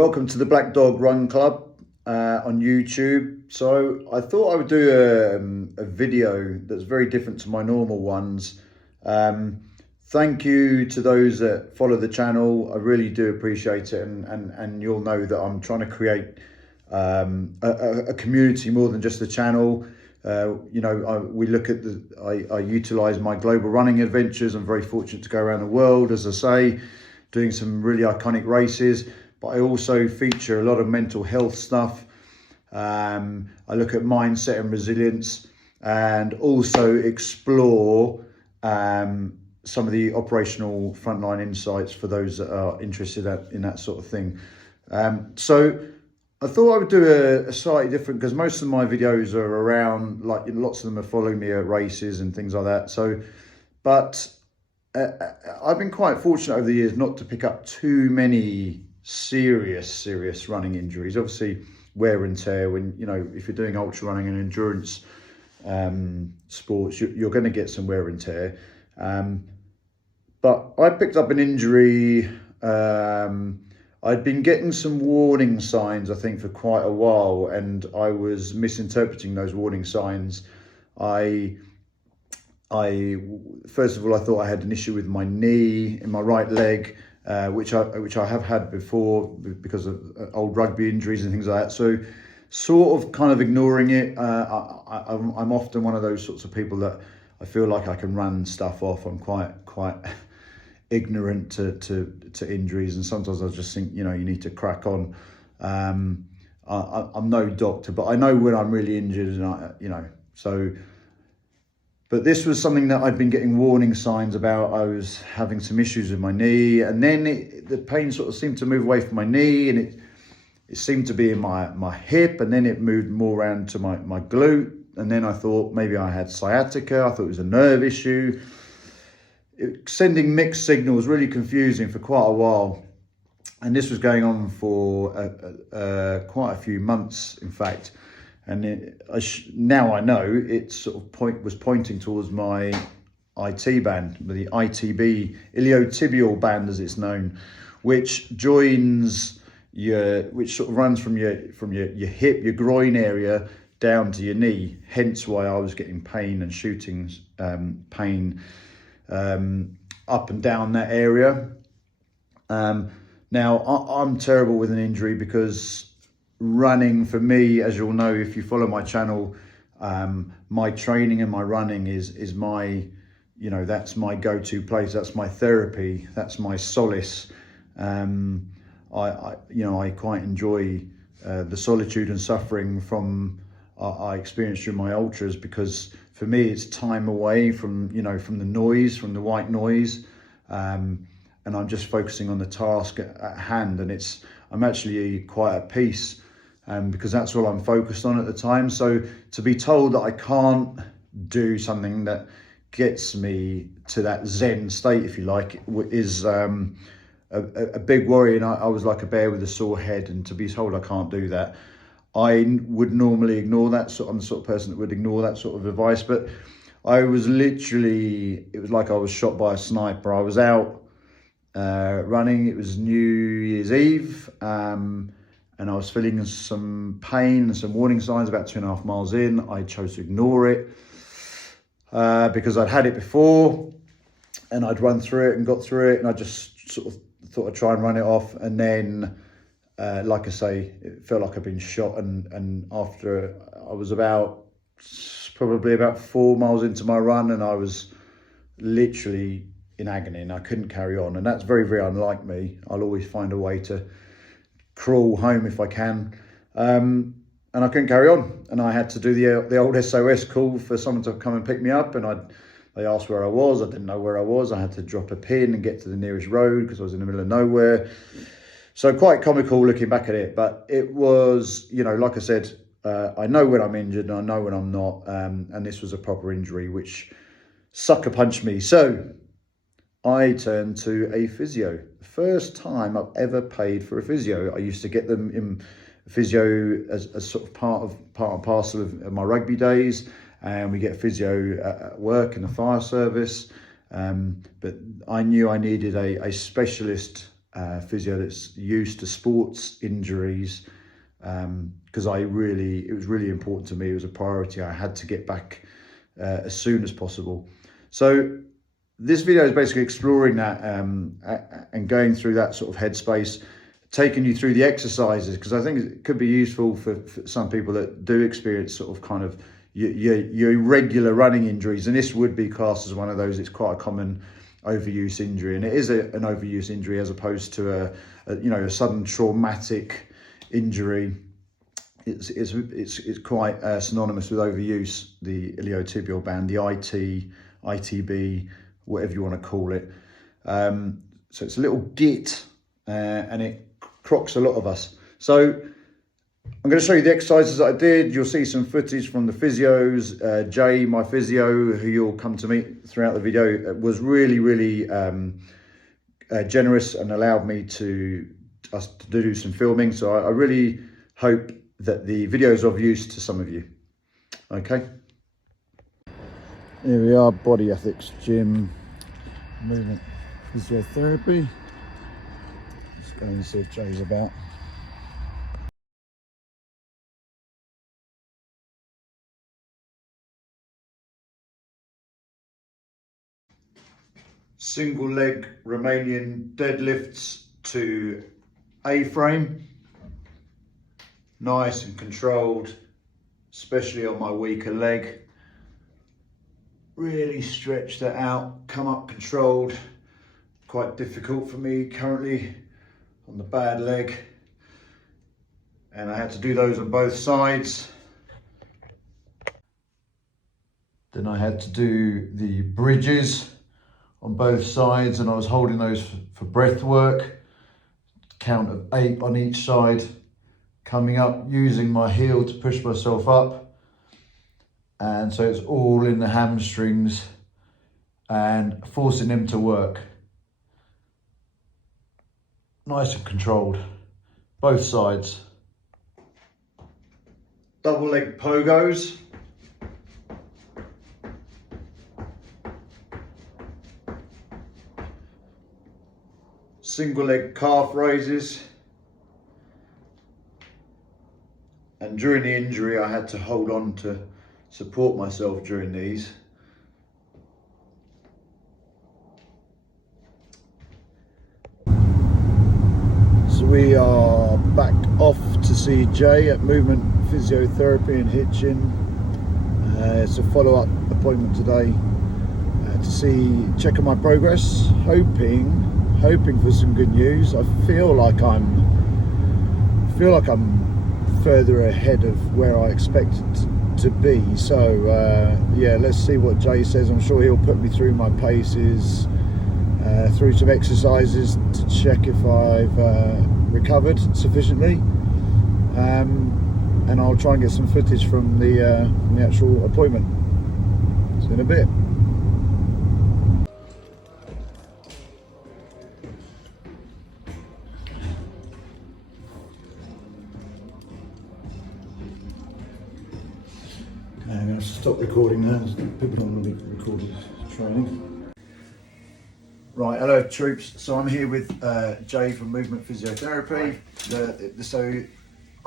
Welcome to the Black Dog Run Club on YouTube. So I thought I would do a video that's very different to my normal ones. Thank you to those that follow the channel. I really do appreciate it, and you'll know that I'm trying to create a community more than just a channel. We look at I utilize my global running adventures. I'm very fortunate to go around the world, as I say, doing some really iconic races. But I also feature a lot of mental health stuff. I look at mindset and resilience, and also explore some of the operational frontline insights for those that are interested in that sort of thing. So I thought I would do a slightly different, because most of my videos are around, like, lots of them are following me at races and things like that. So, but I've been quite fortunate over the years not to pick up too many serious running injuries. Obviously, wear and tear, when if you're doing ultra running and endurance sports, you're going to get some wear and tear. But I picked up an injury. I'd been getting some warning signs, I think, for quite a while, and I was misinterpreting those warning signs. I first of all, I thought I had an issue with my knee in my right leg, which I have had before because of old rugby injuries and things like that. So sort of kind of ignoring it. I'm often one of those sorts of people that I feel like I can run stuff off. I'm quite ignorant to injuries, and sometimes I just think, you need to crack on. I'm no doctor, but I know when I'm really injured, and so. But this was something that I'd been getting warning signs about. I was having some issues with my knee, and then the pain sort of seemed to move away from my knee, and it seemed to be in my hip, and then it moved more around to my glute. And then I thought maybe I had sciatica. I thought it was a nerve issue. Sending mixed signals, really confusing for quite a while. And this was going on for quite a few months, in fact. And now I know it sort of was pointing towards my IT band, the ITB, iliotibial band as it's known, which sort of runs from your hip, your groin area down to your knee. Hence why I was getting pain and shooting pain up and down that area. Now I'm terrible with an injury, because running for me, as you'll know if you follow my channel, my training and my running is my, that's my go-to place. That's my therapy. That's my solace. I quite enjoy the solitude and suffering I experienced during my ultras, because for me it's time away from from the noise, from the white noise, and I'm just focusing on the task at hand, and I'm actually quite at peace. Because that's all I'm focused on at the time. So to be told that I can't do something that gets me to that Zen state, if you like, is a big worry. And I was like a bear with a sore head, and to be told I can't do that, I would normally ignore that. I'm the sort of person that would ignore that sort of advice. But I was literally, it was like I was shot by a sniper. I was out running. It was New Year's Eve. And I was feeling some pain and some warning signs about 2.5 miles in. I chose to ignore it because I'd had it before, and I'd run through it and got through it, and I just sort of thought I'd try and run it off. And then, like I say, it felt like I'd been shot. And after I was probably about 4 miles into my run, and I was literally in agony, and I couldn't carry on. And that's very, very unlike me. I'll always find a way to crawl home if I can, and I couldn't carry on, and I had to do the old SOS call for someone to come and pick me up. And they asked where I was. I didn't know where I was. I had to drop a pin and get to the nearest road, because I was in the middle of nowhere. So quite comical looking back at it, but it was, like I said, I know when I'm injured and I know when I'm not, and this was a proper injury which sucker punched me. So I turned to a physio. The first time I've ever paid for a physio. I used to get them in physio as sort of part and parcel of my rugby days, and we get physio at work in the fire service. But I knew I needed a specialist physio that's used to sports injuries, because it was really important to me. It was a priority. I had to get back as soon as possible. So this video is basically exploring that and going through that sort of headspace, taking you through the exercises, because I think it could be useful for some people that do experience sort of kind of your irregular running injuries, and this would be classed as one of those. It's quite a common overuse injury, and it is an overuse injury as opposed to a sudden traumatic injury. It's quite synonymous with overuse, the iliotibial band, the ITB, whatever you want to call it. So it's a little git, and it crocs a lot of us. So I'm going to show you the exercises that I did. You'll see some footage from the physios. Jay, my physio, who you'll come to meet throughout the video, was really generous and allowed me to do some filming. So I really hope that the video is of use to some of you. Okay. Here we are, Body Ethics Gym, Movement Physiotherapy. Let's go and see if Jay's about. Single leg Romanian deadlifts to A-frame. Nice and controlled, especially on my weaker leg. Really stretch that out, come up controlled. Quite difficult for me currently on the bad leg. And I had to do those on both sides. Then I had to do the bridges on both sides, and I was holding those for breath work. Count of 8 on each side. Coming up, using my heel to push myself up. And so it's all in the hamstrings and forcing them to work. Nice and controlled, both sides. Double leg pogos. Single leg calf raises. And during the injury, I had to hold on to support myself during these. So we are back off to see Jay at Movement Physiotherapy in Hitchin. It's a follow-up appointment today to check on my progress, hoping for some good news. I feel like I'm further ahead of where I expected to be. So yeah, let's see what Jay says. I'm sure he'll put me through my paces, through some exercises to check if I've recovered sufficiently, and I'll try and get some footage from the actual appointment. See you in a bit. I'm going to stop recording now. People don't want to be recorded training. Right, hello troops. So I'm here with Jay from Movement Physiotherapy. So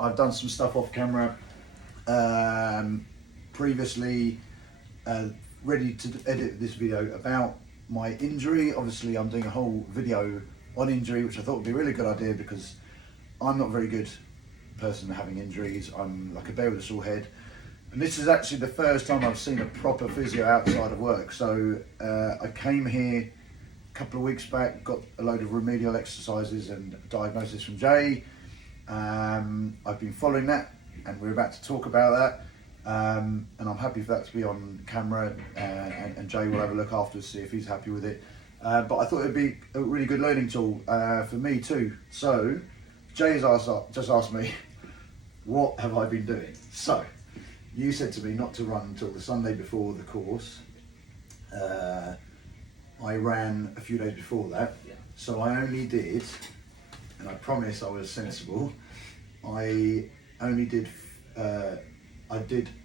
I've done some stuff off camera previously, ready to edit this video about my injury. Obviously I'm doing a whole video on injury, which I thought would be a really good idea because I'm not a very good person at having injuries. I'm like a bear with a sore head. And this is actually the first time I've seen a proper physio outside of work. So I came here a couple of weeks back, got a load of remedial exercises and diagnosis from Jay. I've been following that and we're about to talk about that. And I'm happy for that to be on camera, and Jay will have a look afterwards to see if he's happy with it. But I thought it'd be a really good learning tool for me too. So Jay has just asked me, what have I been doing? So you said to me not to run until the Sunday before the course. I ran a few days before that. Yeah. So I only did, and I promise I was sensible, I did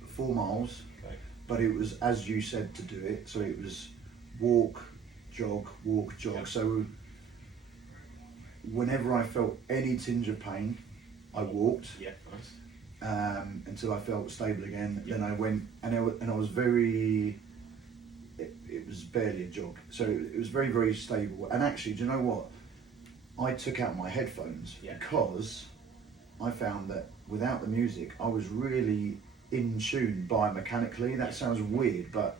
4 miles, okay. But it was as you said to do it. So it was walk, jog. Yeah. So whenever I felt any tinge of pain, I walked. Yeah, nice. Until I felt stable again. Yeah. Then I went, and I was very. It was barely a jog, so it was very, very stable. And actually, do you know what? I took out my headphones because I found that without the music, I was really in tune biomechanically. That sounds weird, but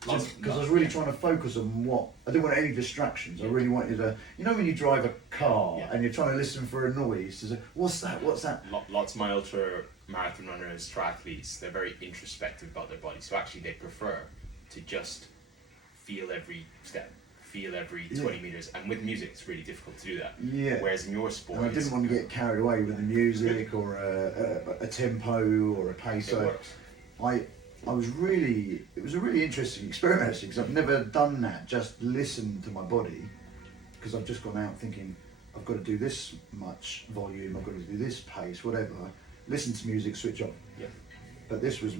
because I was really trying to focus on what I didn't want any distractions. I really wanted to, you know, when you drive a car and you're trying to listen for a noise, to say, what's that? What's that? Lots of my ultra marathon runners, triathletes, they're very introspective about their body. So actually, they prefer to just feel every step, feel every 20 meters. And with music, it's really difficult to do that. Yeah. Whereas in your sport, and I didn't want to get carried away with the music or a tempo or a pace. It works. I was really, it was a really interesting experiment actually, because I've never done that, just listen to my body, because I've just gone out thinking, I've got to do this much volume, I've got to do this pace, whatever, listen to music, switch off. Yeah. But this was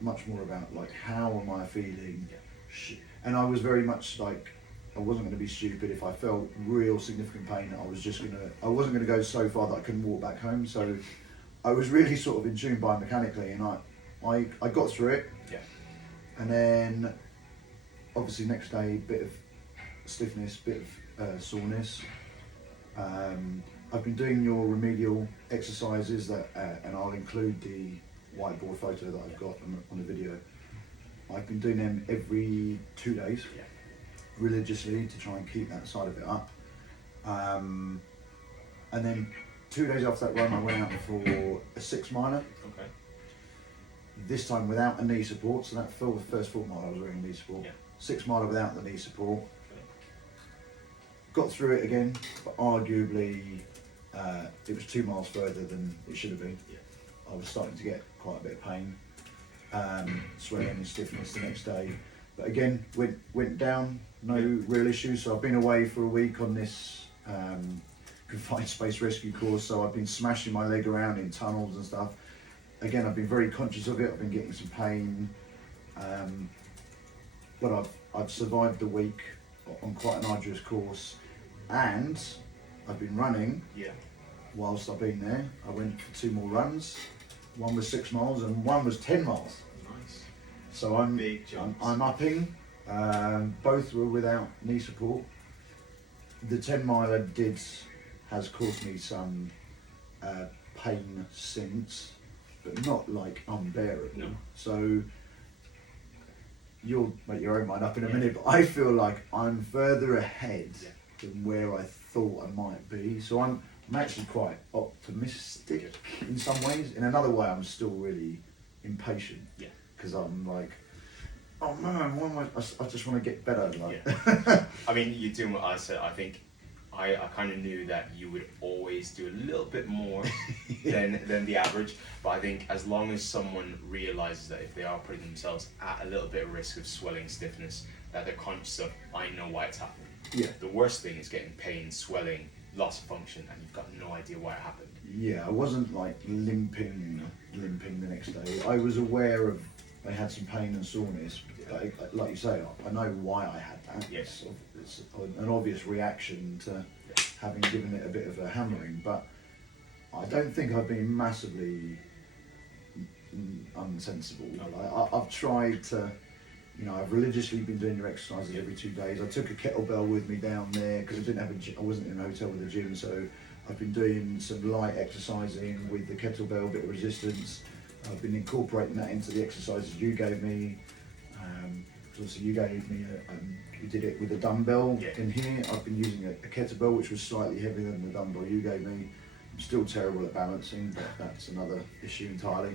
much more about like, how am I feeling? Yeah. And I was very much like, I wasn't going to be stupid. If I felt real significant pain, I wasn't going to go so far that I couldn't walk back home. So I was really sort of in tune biomechanically, and I got through it. Yeah. And then obviously next day, bit of stiffness, bit of soreness. I've been doing your remedial exercises that, and I'll include the whiteboard photo that I've got on the video. I've been doing them every 2 days, religiously, to try and keep that side of it up. And then 2 days after that run, I went out for a 6 miler. Okay. This time without a knee support, so that first 4 mile I was wearing knee support. Yeah. 6 miler without the knee support. Got through it again, but arguably it was 2 miles further than it should have been. Yeah. I was starting to get quite a bit of pain, swelling and stiffness the next day. But again, went down, no real issues. So I've been away for a week on this confined space rescue course. So I've been smashing my leg around in tunnels and stuff. Again, I've been very conscious of it. I've been getting some pain, but I've survived the week on quite an arduous course, and I've been running. Yeah. Whilst I've been there, I went for 2 more runs. One was 6 miles and one was 10 miles. Nice. So I'm Big jumps. I'm upping. Both were without knee support. The 10 miler has caused me some pain since, but not like unbearable. No. So you'll make your own mind up in a minute, but I feel like I'm further ahead than where I thought I might be. So I'm actually quite optimistic in some ways. In another way, I'm still really impatient. Yeah. Because I'm like, oh man, why am I just want to get better. Like. Yeah. I mean, you're doing what I said. I think I kind of knew that you would always do a little bit more than the average. But I think as long as someone realizes that if they are putting themselves at a little bit of risk of swelling, stiffness, that they're conscious of, I know why it's happening. Yeah. The worst thing is getting pain, swelling, loss of function, and you've got no idea why it happened. Yeah, I wasn't like limping the next day. I was aware of I had some pain and soreness. Like you say, I know why I had that. Yes. It's an obvious reaction to having given it a bit of a hammering, but I don't think I've been massively unsensible. No. I've tried to, I've religiously been doing your exercises every 2 days. I took a kettlebell with me down there because I didn't have I wasn't in a hotel with a gym, so I've been doing some light exercising with the kettlebell, bit of resistance. I've been incorporating that into the exercises you gave me. Also, you gave me you did it with a dumbbell in here. I've been using a kettlebell, which was slightly heavier than the dumbbell you gave me. I'm still terrible at balancing, but that's another issue entirely.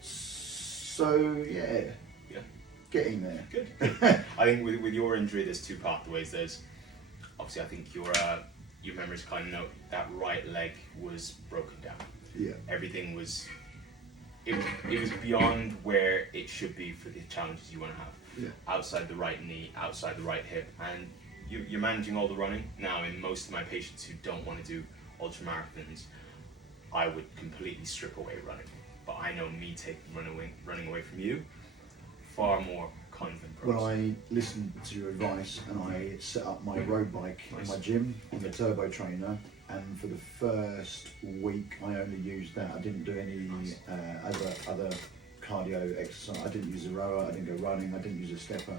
So yeah, getting there. Good. I think with your injury, there's 2 pathways. There's obviously, I think your memories kind of note that right leg was broken down. Yeah. Everything was. It was beyond where it should be for the challenges you want to have. Yeah. Outside the right knee, outside the right hip, and you're managing all the running. Now, in most of my patients who don't want to do ultramarathons, I would completely strip away running. But I know me running away from you, far more constant progress. Well, I listened to your advice and I set up my road bike in my gym on the turbo trainer, and for the first week I only used that. I didn't do any other cardio exercise. I didn't use a rower, I didn't go running, I didn't use a stepper.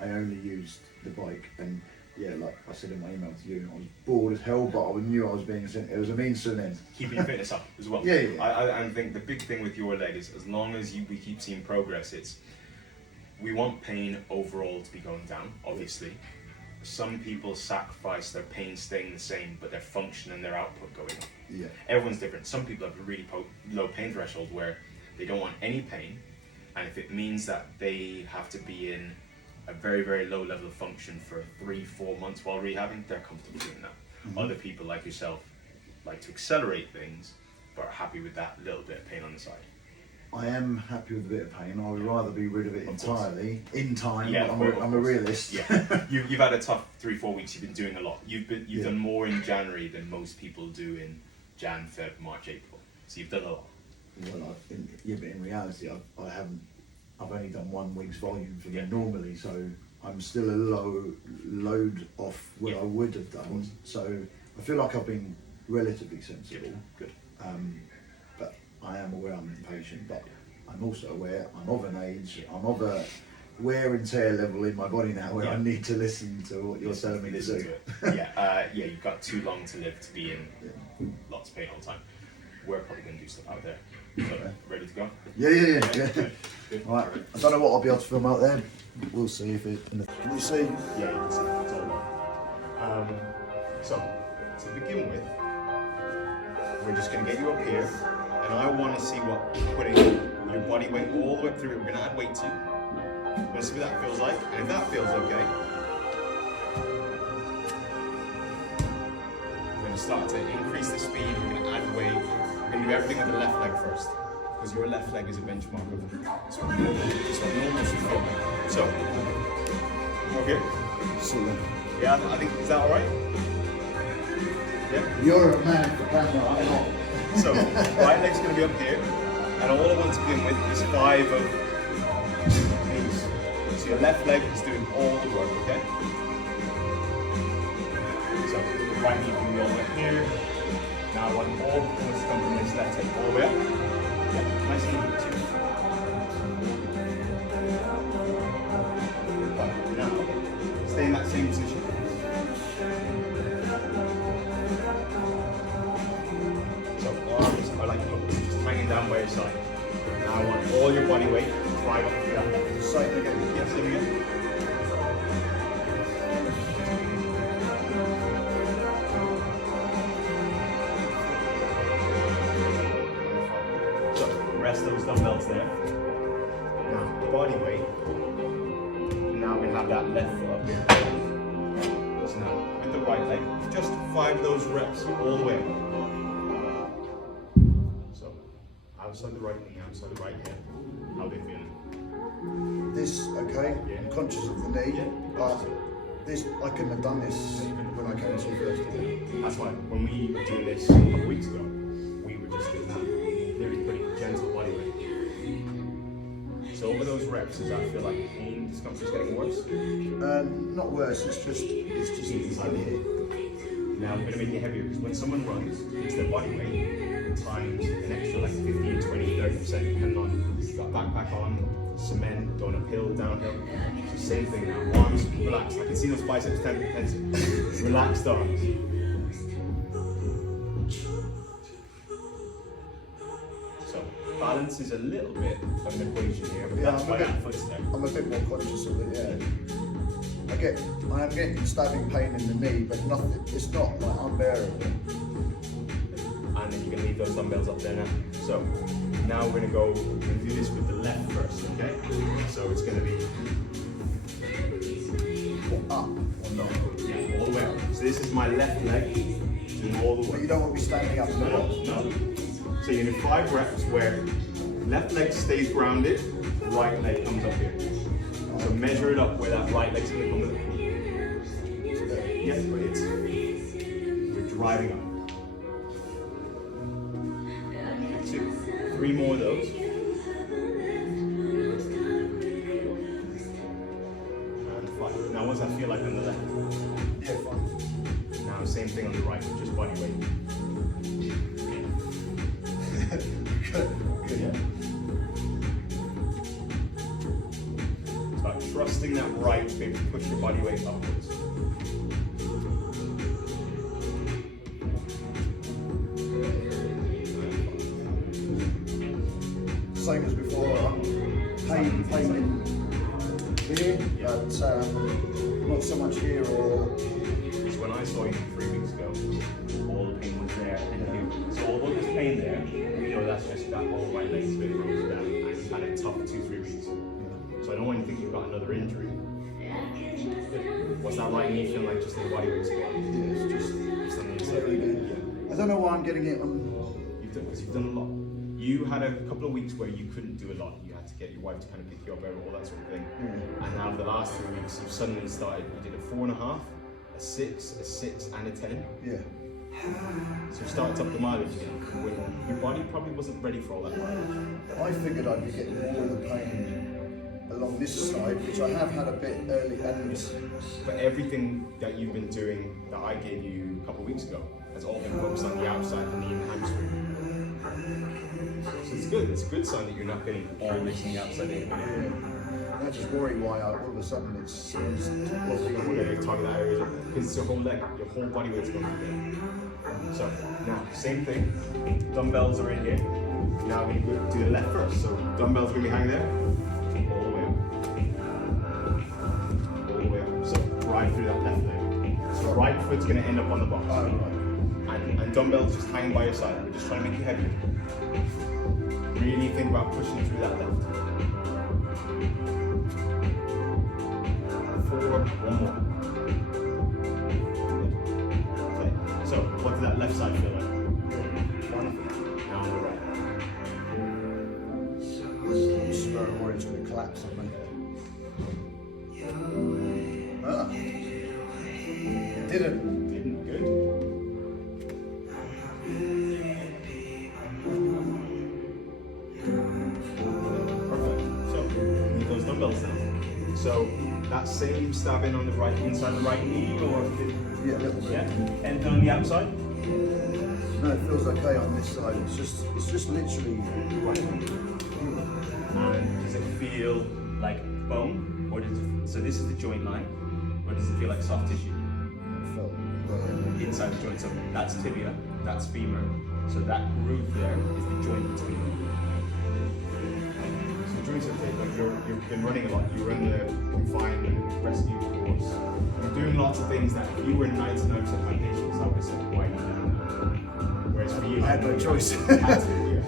I only used the bike, and yeah, like I said in my email to you, I was bored as hell, but I knew I was being sent. It was a means to an end. Keeping your fitness up as well. Yeah. I think the big thing with your leg is, as long as we keep seeing progress, we want pain overall to be going down, obviously. Some people sacrifice their pain staying the same, but their function and their output going up. Yeah. Everyone's different. Some people have a really low pain threshold where they don't want any pain, and if it means that they have to be in a very, very low level of function for 3-4 months while rehabbing, they're comfortable doing that. Mm-hmm. Other people like yourself like to accelerate things, but are happy with that little bit of pain on the side. I am happy with a bit of pain. I would rather be rid of it entirely in time. Yeah, but I'm a realist. Yeah, you've had a tough 3-4 weeks. You've been doing a lot. You've done more in January than most people do in Jan, Feb, March, April. So you've done a lot. Well, but in reality, I haven't. I've only done 1 week's volume for me normally, so I'm still a load off what I would have done. So I feel like I've been relatively sensible. Good. But I am aware I'm impatient, but I'm also aware I'm of an age, I'm of a wear and tear level in my body now where I need to listen to what you're telling me to do. You've got too long to live to be in lots of pain all the time. We're probably going to do stuff out there. So, ready to go? Yeah. Good. Right. I don't know what I'll be able to film out there. We'll see if it. Can you see? Yeah, you can see. It's all on. So, to begin with, we're just going to get you up here, and I want to see what putting your body weight all the way through it. We're going to add weight to. We're going to see what that feels like, and if that feels okay, we're going to start to increase the speed. We're going to add weight. We're going to do everything with the left leg first, because your left leg is a benchmark of what normal should feel like. So, okay. Yeah, I think, is that alright? Yeah? You're a man for camera, I'm not. So, right leg's going to be up here, and all I want to begin with is 5 of these. So your left leg is doing all the work, okay? So, the right knee can be all the way here. Now I want all the force to come from this left leg all the way up. Yeah, nice and easy too. Right, now, stay in that same position. So arms are like hooks, just hanging down by your side. Now I want all your body weight to drive up through that leg. Same again. Yeah, same again. Rest those dumbbells there. Now, body weight. Now we have that left foot up here. So now, with the right leg, just 5 of those reps all the way up. So, outside the right knee, outside the right hip. How are they feeling? This, okay, Yeah. I'm conscious of the knee, Yeah. but this, I couldn't have done this when I came to you first. That's why when we were doing this a couple weeks ago, we were just doing that. Really pretty gentle body weight. So over those reps, does that feel like pain, discomfort's getting worse? Not worse, it's just inside here. Now we're going to make it heavier, because when someone runs, it's their body weight times an extra like 15, 20, 30%, depending on if you've got a backpack on, cement, going uphill, downhill. It's the same thing now. Arms relaxed. I can see those biceps tense. Relaxed arms. So balance is a little bit of an equation here, but that's why that foot's there. I'm a bit more conscious of it, yeah. I am getting stabbing pain in the knee, but nothing. It's not like unbearable. And then you can leave those dumbbells up there now. So now we're going to do this with the left first, okay? So it's going to be Up or not? all the way up. So this is my left leg doing all the But way. you don't want to be standing up in the box. No. So you do 5 reps where left leg stays grounded, right leg comes up here. So measure it up where that right leg's going to come with it. Yes, but we're driving up. 2, 3 more of those. what does that feel like on the left? Yeah, fine. Now, same thing on the right, just body weight. Good. Yeah. It's about trusting that right to be able to push your body weight upwards. Same as before, I'm pain in here, but not so much here or... So when I saw you 3 weeks ago, all the pain was there and here. So although there's pain there, you know that's just that whole right leg's been broken down and you've had a tough 2-3 weeks. So I don't want you to think you've got another injury. What's that right knee feeling like just in the body weight squat? Yeah, it's just Just on the inside. I don't know why I'm getting it on... Because you've done a lot. You had a couple of weeks where you couldn't do a lot. You had to get your wife to kind of pick you up, all that sort of thing. And now the last 3 weeks, you've suddenly started. You did a 4.5, a 6, a 6, and a 10. Yeah. So you started up the mileage again. When your body probably wasn't ready for all that mileage. I figured I'd be getting more of the pain along this side, which I have had a bit early, and... But everything that you've been doing that I gave you a couple of weeks ago has all been focused on the outside, the knee and the hamstring. So it's good. It's a good sign that you're not getting all this in the outside in. I just worry why all of a sudden it's Well, you target that area because it's your whole leg, your whole body weight's going to So now, same thing. Dumbbells are in here. Now we're going to do the left first. So dumbbells are going to be hanging there, all the way up, all the way up. So right through that left leg. So right foot's going to end up on the box. And dumbbells just hanging by your side. We're just trying to make you heavier. Really think about pushing through that left. 4, 1 more. Okay. So what did that left side feel like? Wonderful. Now on the right. I'm just very worried it's going to collapse on me. Didn't. Didn't. Good. Perfect. So need those dumbbells down. So that same stabbing on the right inside the right knee, or Yeah, a little bit. yeah, and on the outside. No, it feels okay on this side. It's just literally... And does it feel like bone, or does it? So this is the joint line, or does it feel like soft tissue Felt, inside the joint? So that's tibia, that's femur. So that groove there is the joint between them. So joints are tight. Like you've been running a lot. You run the confinement rescue course. You're doing lots of things that if you were 99% of my patients, I would have said, why are you doing that? Whereas for you, I had no choice. You had to, yeah.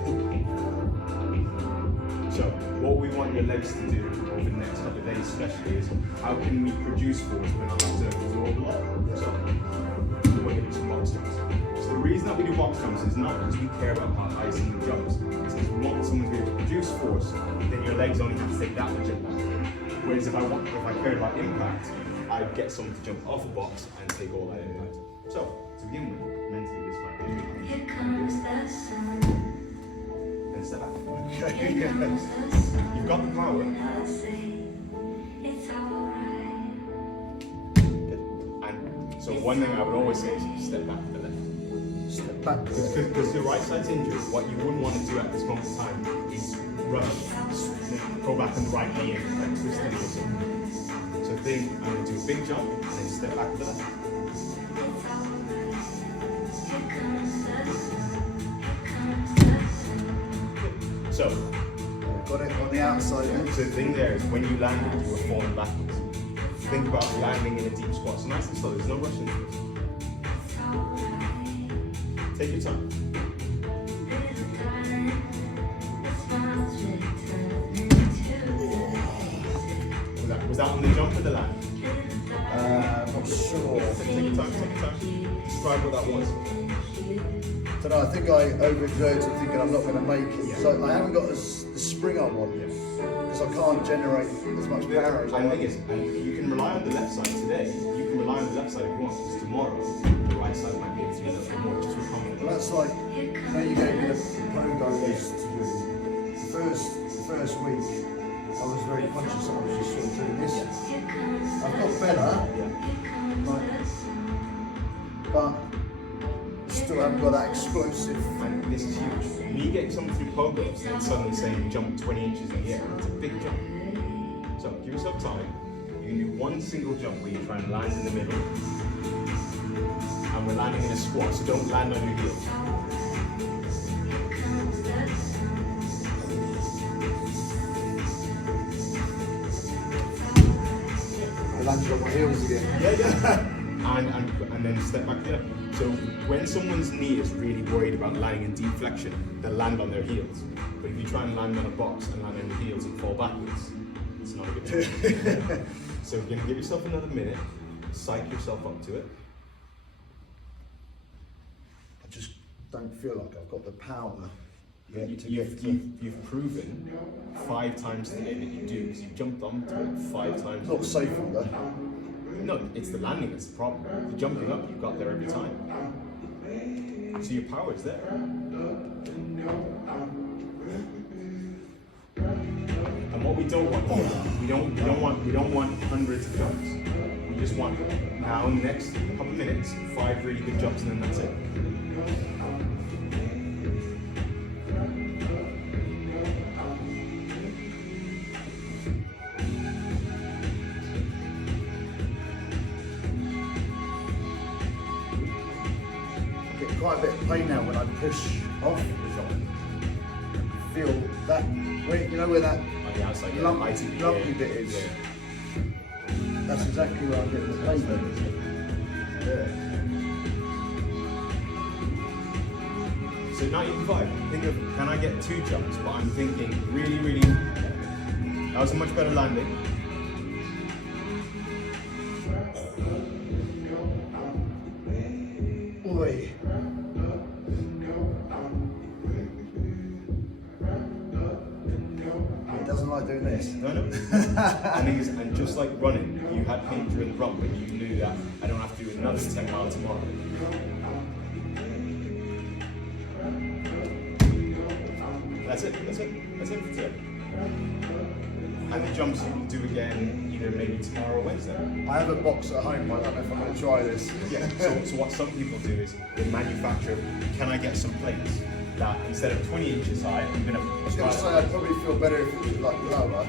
So what we want your legs to do over the next couple of days especially is how can we produce force when I have to absorb a lot? So we're going to do some box jumps. So the reason that we do box jumps is not because we care about how high someone jumps, it's because we want someone to be able to produce force, then your legs only have to take that much impact. Whereas if I cared about impact, I'd get someone to jump off a box and take all that impact. So to begin with, mentally this might be. Here comes the sun. And step back. Here comes the sun. You've got the power. I say it's alright. And so one thing I would always say is step back to the left. Step back. Because your right side's injured, what you wouldn't want to do at this moment in time is rush, go back on the right knee and like twist the knee or something. So think, I'm going to do a big jump and then step back to the left. It's alright. Here comes the sun. Here comes the sun. So, Got it on the outside. so the thing there is when you landed, you were falling backwards. Think about landing in a deep squat. So nice and slow, there's no rush into this. It's alright. Take your time. Little darling, the smiles return into Was that on the jump or the land? Not sure. Take your time, take your time. Describe what that was. I don't know, I think I overexerted thinking I'm not going to make it. So I haven't got the spring I want because I can't generate as much power as I And the want. thing is, you can rely on the left side today. You can rely on the left side if you want, because tomorrow the right side might be able to be a little bit more just with confidence. Well, that's like, you know, you gave me the pogos to do. The first week, I was very conscious that I was just sort of doing this. Here comes I've got better, but still haven't got that explosive. And this is huge. Me getting someone through pogos and then suddenly saying jump 20 inches in the air, it's a big jump. So give yourself time. You can do one single jump where you try and land in the middle. And we're landing in a squat, so don't land on your heels. I landed on my heels again. Yeah. And then step back there. So when someone's knee is really worried about landing in deep flexion, they'll land on their heels. But if you try and land on a box and land on your heels and fall backwards, it's not a good thing. So you're gonna give yourself another minute, psych yourself up to it. I just don't feel like I've got the power yet to get to. You've proven 5 times today that you do, because you've jumped onto it 5 times. Not safely though. No, it's the landing that's the problem. The jumping up, you've got there every time. So your power's there. And what we don't want here, we don't want hundreds of jumps. We just want now in the next couple of minutes, 5 really good jumps and then that's it. Quite a bit of pain now when I push off the shot. Feel that, you know where that On the outside, yeah, lumpy, ITB, lumpy bit is. Yeah. That's exactly where I'm getting the pain. Yeah. So not even 5. Think of, can I get 2 jumps? But I'm thinking really, that was a much better landing. Oi. He doesn't like doing this. No. And just like running, you had pain during the run, but you knew that I don't have to do another 10 miles tomorrow. That's it for today. And the jumps you will do again either maybe tomorrow or Wednesday. I have a box at home, I don't know if I'm going to try this. Yeah, so what some people do is they manufacture, can I get some plates that instead of 20 inches high, I'm going to... I was going to say I'd probably feel better if it was like lower.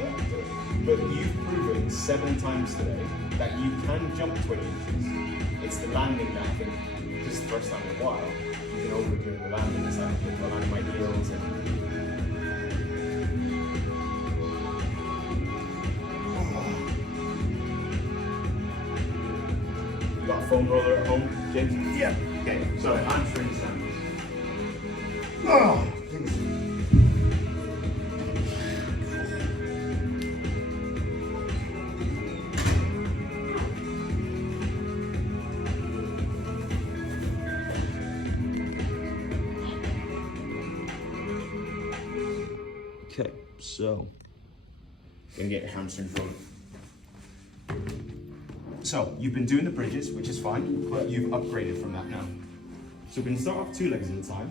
But you've proven 7 times today that you can jump 20 inches. It's the landing that I think, this is the first time in a while, you've been overdoing the landing. It's like, I land my heels and... You got a foam roller at home, James? Yeah. Okay, so hamstring stand. Oh, Okay, so gonna get your hamstrings rolling. So you've been doing the bridges, which is fine, but you've upgraded from that now. So we're gonna start off 2 legs at a time.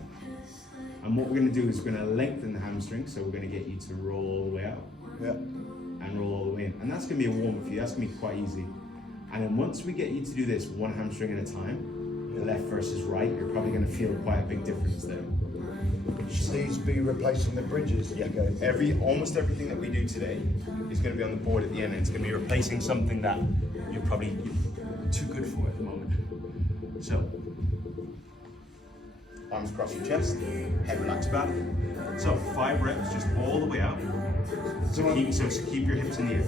And what we're gonna do is we're gonna lengthen the hamstring, so we're gonna get you to roll all the way out yeah. and roll all the way in. And that's gonna be a warm-up for you, that's gonna be quite easy. And then once we get you to do this 1 hamstring at a time, left versus right, you're probably gonna feel quite a big difference there. Should these be replacing the bridges? Yeah, Okay. almost everything that we do today is going to be on the board at the end, and it's going to be replacing something that you're probably too good for at the moment. So, arms across your chest, head relaxed back. So 5 reps, just all the way out. So keep your hips in the air.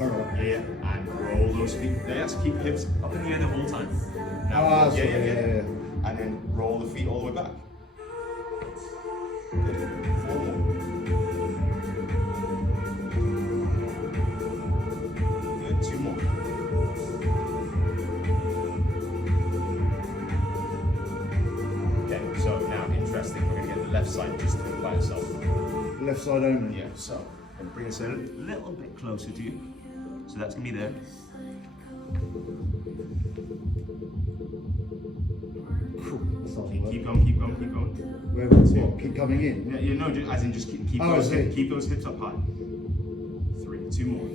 Alright. Yeah, and roll those feet. Yes, keep hips up in the air the whole time. Now, Yeah. and then roll the feet all the way back. Good. 4 more. Good. 2 more. Okay, so now interesting, we're gonna get the left side just by itself. Left side only. Yeah, so I'm bring this a little bit closer to you. So that's gonna be there. Keep going. Where what, keep coming in? Yeah, no, as in just keep Oh, those I see. keep those hips up high. 3. 2 more.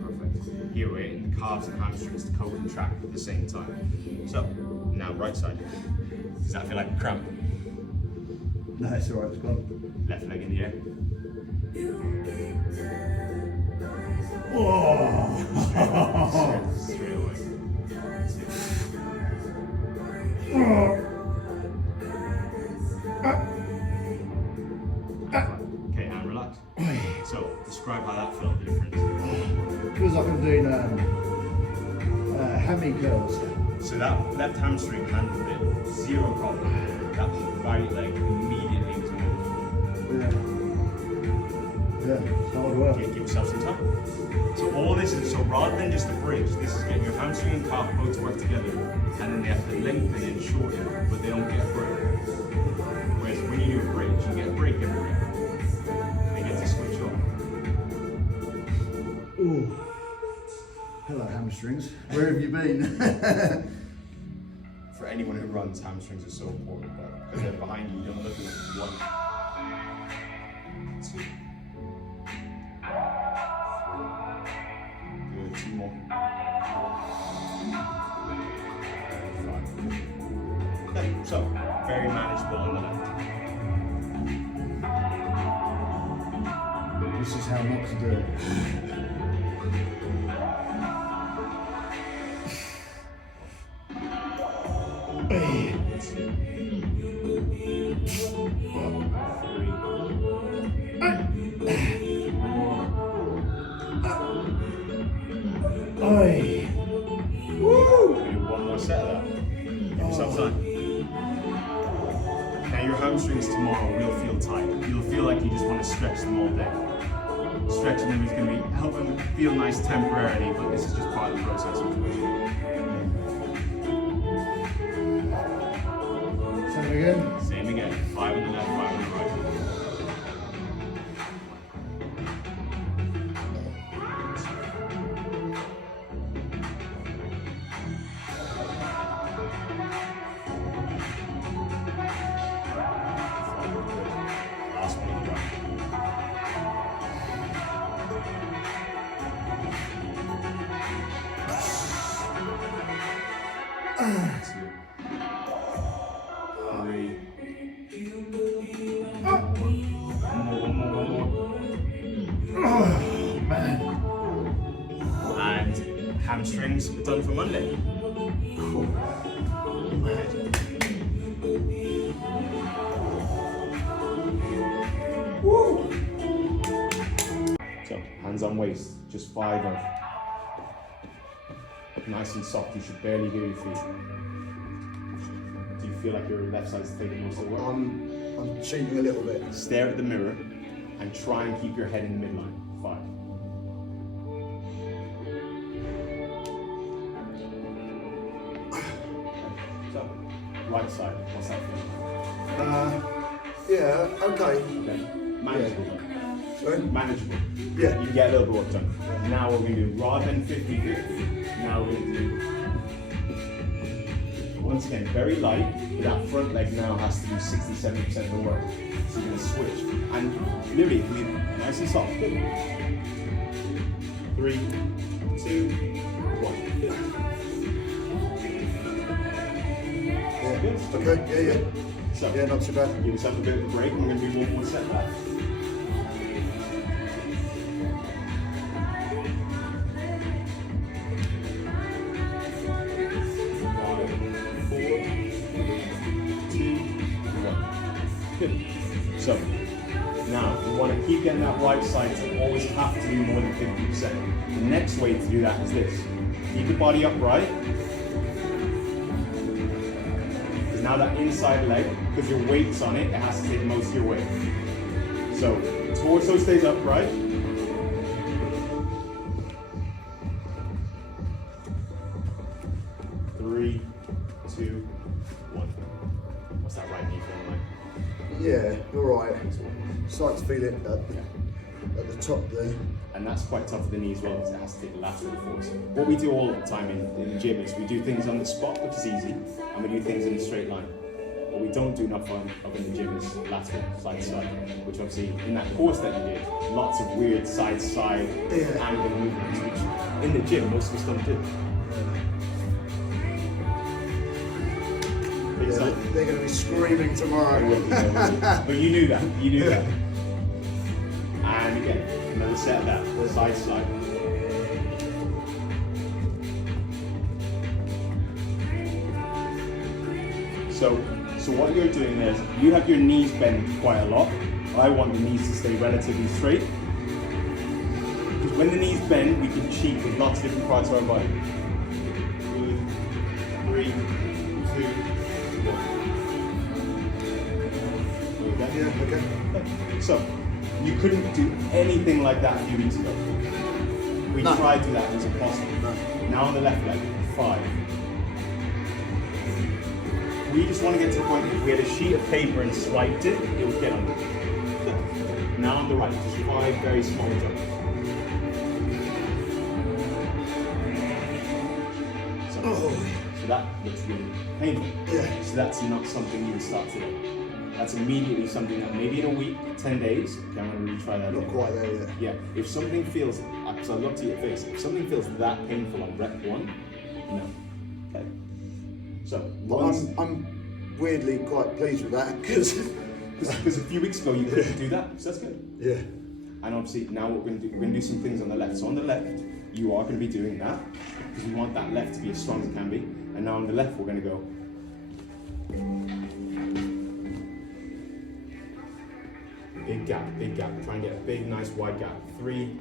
Perfect. Here we're hitting the calves and hamstrings to co-contract at the same time. So, now right side. Does that feel like a cramp? No, it's alright, it's gone. Left leg in the air. Oh! Straight away. Okay, and relax. So, describe how that felt, the difference. Feels like I'm doing hammy curls. So that left hamstring handled it, 0 problem. That right leg immediately was moving. Yeah. Yeah, it's hard work. Okay, give yourself some time. So all this is, so rather than just a bridge, this is getting your hamstring and calf both to work together, and then they have to lengthen and shorten, but they don't get a break. Whereas when you do a bridge, you get a break everywhere. They get to switch off. Ooh. Hello, hamstrings. Where have you been? For anyone who runs, hamstrings are so important, because they're behind you, you don't look at them. 1, 2, 3. Good, 2 more. 5. Okay, so very manageable on the left. This is how not to do it. Oi. Woo! We do 1 more set of that. Give yourself time. Now your hamstrings tomorrow will feel tight. You'll feel like you just want to stretch them all day. Stretching them is going to be helping them feel nice temporarily, but this is just part of the process. Same again. Same again. 5 on the left, 5 on the right. Last one on the right. Oh, man. And hamstrings done for Monday. Cool. Woo. So hands on waist, just 5 of. Nice and soft. You should barely hear your feet. Do you feel like your left side's taking most of the work? I'm cheating a little bit. Stare at the mirror and try and keep your head in the midline. 5. So, right side, what's that feel? Yeah, okay. Okay. Manageable. Sorry? Manageable. Yeah. You can get a little bit of work done. Now we're going to do, rather than 50-50, now we're going to do, once again, very light, but that front leg now has to do 60-70% of the work. So you're going to switch. And literally, it can be nice and soft. 3, 2, 1. Yeah. Okay, yeah. So, Yeah, not too bad. give yourself a bit of a break, and we're going to do 1 more set back. Good. So, now we want to keep getting that right side to always have to do more than 50%. The next way to do that is this. Keep your body upright. Because now that inside leg, because your weight's on it, it has to take most of your weight. So, torso stays upright. Three, 2, 1. What's that right knee feeling like? Yeah, you're right. Starting to feel it at the top there. And that's quite tough for the knee as well because it has to take lateral force. What we do all the time in the gym is we do things on the spot, which is easy, and we do things in a straight line. What we don't do enough of in the gym is lateral, side to side, which obviously in that course that you did, lots of weird side to side angle movements, which in the gym most of us don't do. Yeah, they're going to be screaming tomorrow. But you knew that. You knew that. And again, another set of that, side to side. So what you're doing is you have your knees bent quite a lot. I want the knees to stay relatively straight. Because when the knees bend, we can cheat with lots of different parts of our body. 3, 2, 1. Okay? Yeah, okay. So, you couldn't do anything like that a few weeks ago. We tried to do that, it was impossible. Now on the left leg, 5. We just want to get to the point that if we had a sheet of paper and swiped it, it would get under. Now on the right, just 5 very small jumps. So that looks really painful. Yeah. So that's not something you would start today. That's immediately something that maybe in a week, 10 days, okay, I'm going to retry that Not again. quite there yet. Yeah, if something feels, because I looked at your face, if something feels that painful on rep 1, no. Okay. So, I'm weirdly quite pleased with that because a few weeks ago you couldn't do that, so that's good. yeah. And obviously now what we're going to do, we're going to do some things on the left. So on the left, you are going to be doing that because we want that left to be as strong as it can be. And now on the left, we're going to go. Big gap, big gap. Try and get a big, nice wide gap. 3,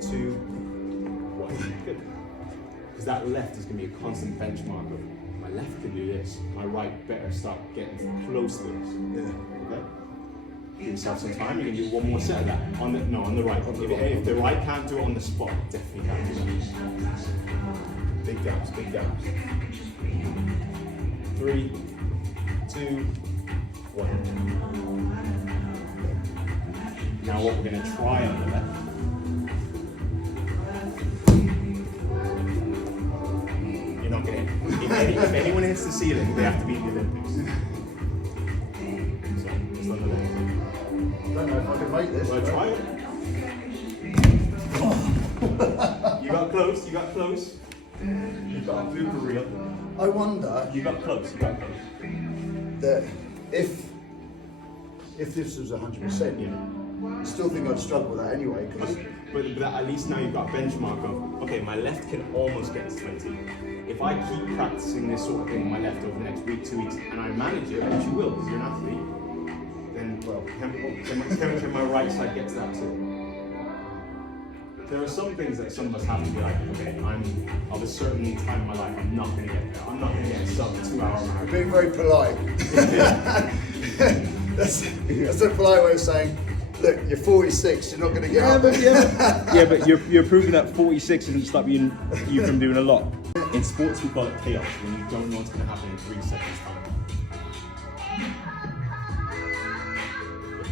2, 1. Good. Because that left is going to be a constant benchmark of my left can do this, my right better start getting close to this. Yeah. Okay? Give yourself some time, you can do one more set of that. On the right. If the right can't do it on the spot, definitely can't do that. Big gaps, big gaps. 3, 2, 1. Now what we're going to try on the left. You're not going to, if anyone hits the ceiling, they have to be in the Olympics. So, it's on the left. I don't know if I can make this. Well, try it. You got close, you got close. You got a blooper reel. I wonder You got close, you got close. that if this was 100%, Yeah. I still think I'd struggle with that anyway. Cause But at least now you've got a benchmark of, okay, my left can almost get to 20. If I keep practicing this sort of thing on my left over the next week, 2 weeks, and I manage it, which you will because you're an athlete, then, well, can my right side get to that too? There are some things that some of us have to be like, okay, I'm of a certain time in my life, I'm not going to get there. I'm not going to get a sub 2-hour marathon. being very polite. that's a polite way of saying, look, you're 46, you're not going to get up there. Yeah, but you're proving that 46 doesn't stop you from doing a lot. In sports, we call it chaos, when you don't know what's going to happen in 3 seconds time.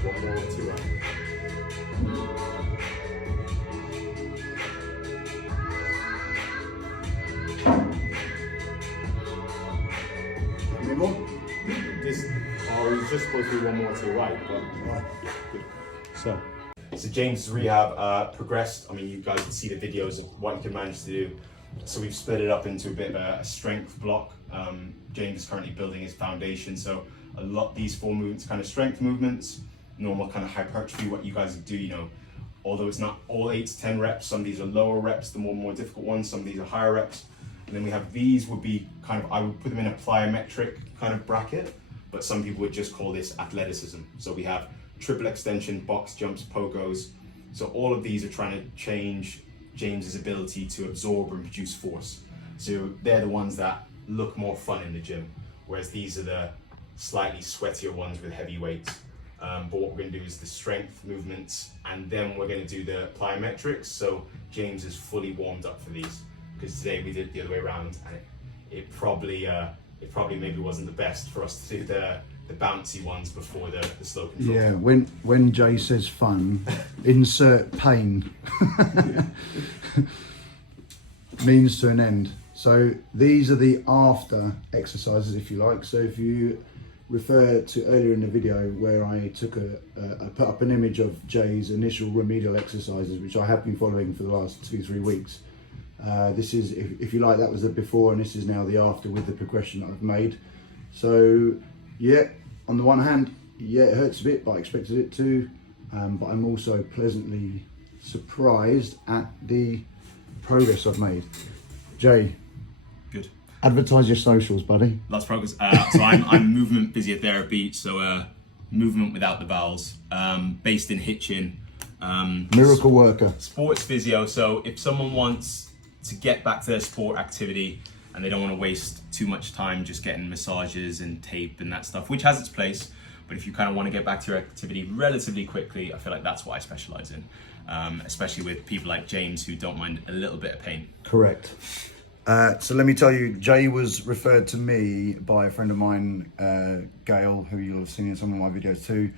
One more or 2 out. Any more? This, or it's just supposed to be one more to your right, but Right. yeah, good. So James' rehab progressed. I mean, you guys can see the videos of what you can manage to do. So we've split it up into a bit of a strength block. James is currently building his foundation, so a lot these 4 movements, kind of strength movements, normal kind of hypertrophy, what you guys do, you know. Although it's not all 8 to 10 reps, some of these are lower reps, the more difficult ones, some of these are higher reps. And then we have these would be kind of, I would put them in a plyometric kind of bracket, but some people would just call this athleticism. So we have triple extension, box jumps, pogos. So all of these are trying to change James's ability to absorb and produce force. So they're the ones that look more fun in the gym, whereas these are the slightly sweatier ones with heavy weights. But what we're going to do is the strength movements, and then we're going to do the plyometrics. So James is fully warmed up for these, because today we did it the other way around, and it probably maybe wasn't the best for us to do the bouncy ones before the slow control. Yeah, when Jay says fun, insert pain. Means to an end. So these are the after exercises, if you like. So if you refer to earlier in the video where I took I put up an image of Jay's initial remedial exercises, which I have been following for the last 2-3 weeks. This is, if you like, that was the before, and this is now the after with the progression that I've made. So yeah, on the one hand, yeah, it hurts a bit, but I expected it to. But I'm also pleasantly surprised at the progress I've made. Jay, Good. advertise your socials, buddy. Lots of progress. So I'm movement physiotherapy, so movement without the vowels, based in Hitchin. Miracle worker. Sports physio, so if someone wants to get back to their sport activity and they don't want to waste too much time just getting massages and tape and that stuff, which has its place, but if you kind of want to get back to your activity relatively quickly, I feel like that's what I specialize in, especially with people like James who don't mind a little bit of pain. Correct. So let me tell you, Jay was referred to me by a friend of mine, Gail, who you'll have seen in some of my videos too.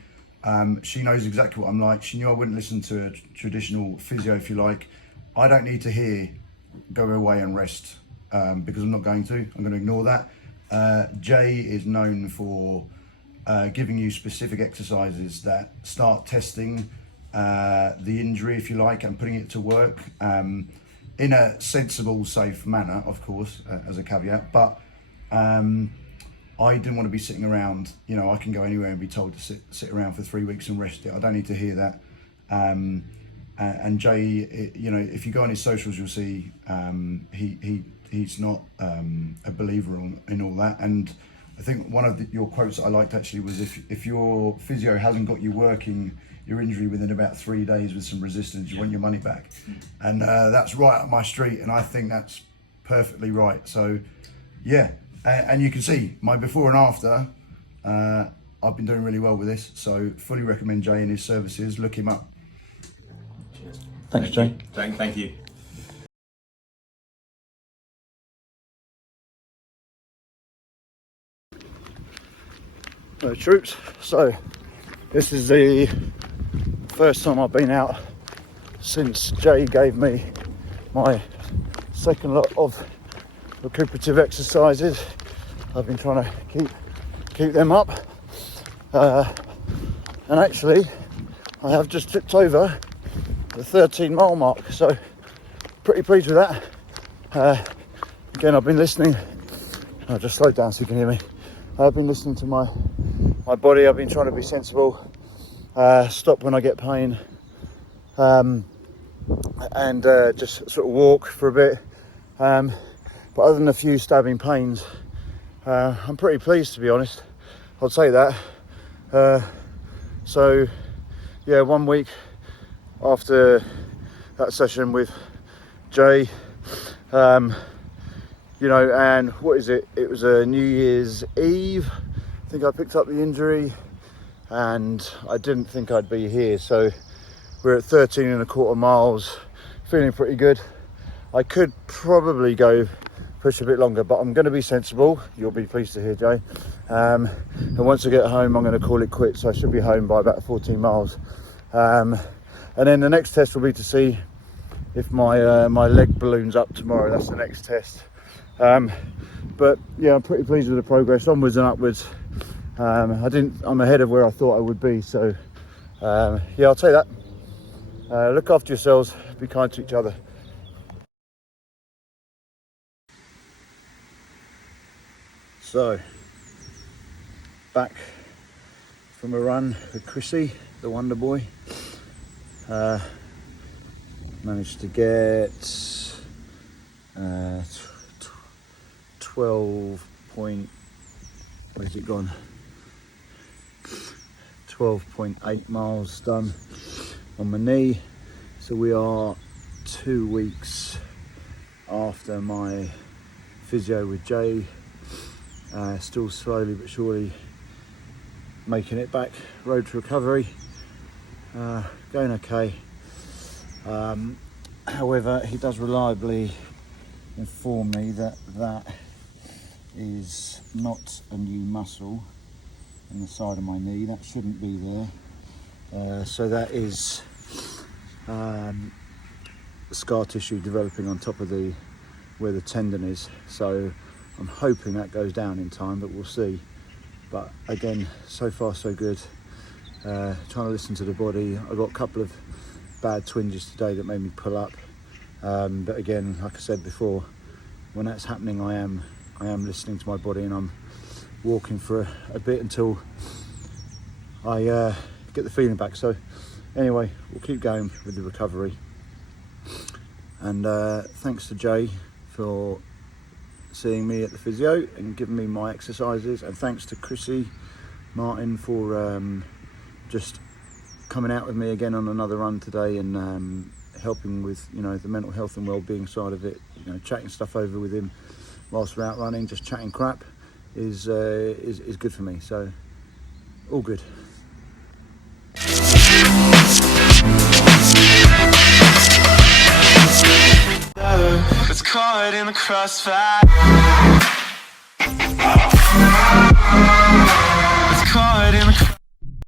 She knows exactly what I'm like. She knew I wouldn't listen to a traditional physio, if you like. I don't need to hear, go away and rest, because I'm not going to. I'm going to ignore that. Jay is known for giving you specific exercises that start testing the injury, if you like, and putting it to work in a sensible, safe manner, of course, as a caveat. But I didn't want to be sitting around. You know, I can go anywhere and be told to sit around for 3 weeks and rest it. I don't need to hear that. And Jay, you know, if you go on his socials, you'll see he's not a believer in all that. And I think one of your quotes that I liked actually was, if your physio hasn't got you working your injury within about 3 days with some resistance, you want your money back. And that's right up my street, and I think that's perfectly right. So yeah, and you can see my before and after. I've been doing really well with this, so fully recommend Jay and his services. Look him up. Cheers. Thanks, Jay. Thank you. Troops, so this is the first time I've been out since Jay gave me my second lot of recuperative exercises. I've been trying to keep them up, and actually I have just tipped over the 13-mile mark, so pretty pleased with that. Again, I've been listening. I'll just slow down so you can hear me. I've been listening to my body. I've been trying to be sensible, stop when I get pain, and just sort of walk for a bit. But other than a few stabbing pains, I'm pretty pleased, to be honest. I'll say that. So yeah, 1 week after that session with Jay, you know, and what is it? It was a New Year's Eve. I think I picked up the injury, and I didn't think I'd be here. So we're at 13.25 miles, feeling pretty good. I could probably go push a bit longer, but I'm going to be sensible. You'll be pleased to hear, Jay. And once I get home, I'm going to call it quits. So I should be home by about 14 miles. And then the next test will be to see if my leg balloons up tomorrow. That's the next test. But yeah, I'm pretty pleased with the progress, onwards and upwards. I'm ahead of where I thought I would be. So yeah, I'll say that. Look after yourselves. Be kind to each other. So, back from a run with Chrissy, the Wonder Boy. Managed to get 12.8 miles done on my knee. So we are 2 weeks after my physio with Jay. Still slowly but surely making it back, road to recovery, going okay. However, he does reliably inform me that is not a new muscle on the side of my knee. That shouldn't be there. So that is scar tissue developing on top of where the tendon is. So I'm hoping that goes down in time, but we'll see. but again, so far so good. Trying to listen to the body. I got a couple of bad twinges today that made me pull up, but again, like I said before, when that's happening, I am listening to my body, and I'm walking for a bit until I get the feeling back. So anyway, we'll keep going with the recovery, and thanks to Jay for seeing me at the physio and giving me my exercises, and thanks to Chrissy Martin for just coming out with me again on another run today, and helping with, you know, the mental health and well-being side of it. You know, chatting stuff over with him whilst we're out running, just chatting crap is good for me. So all good. It's caught in the crossfire.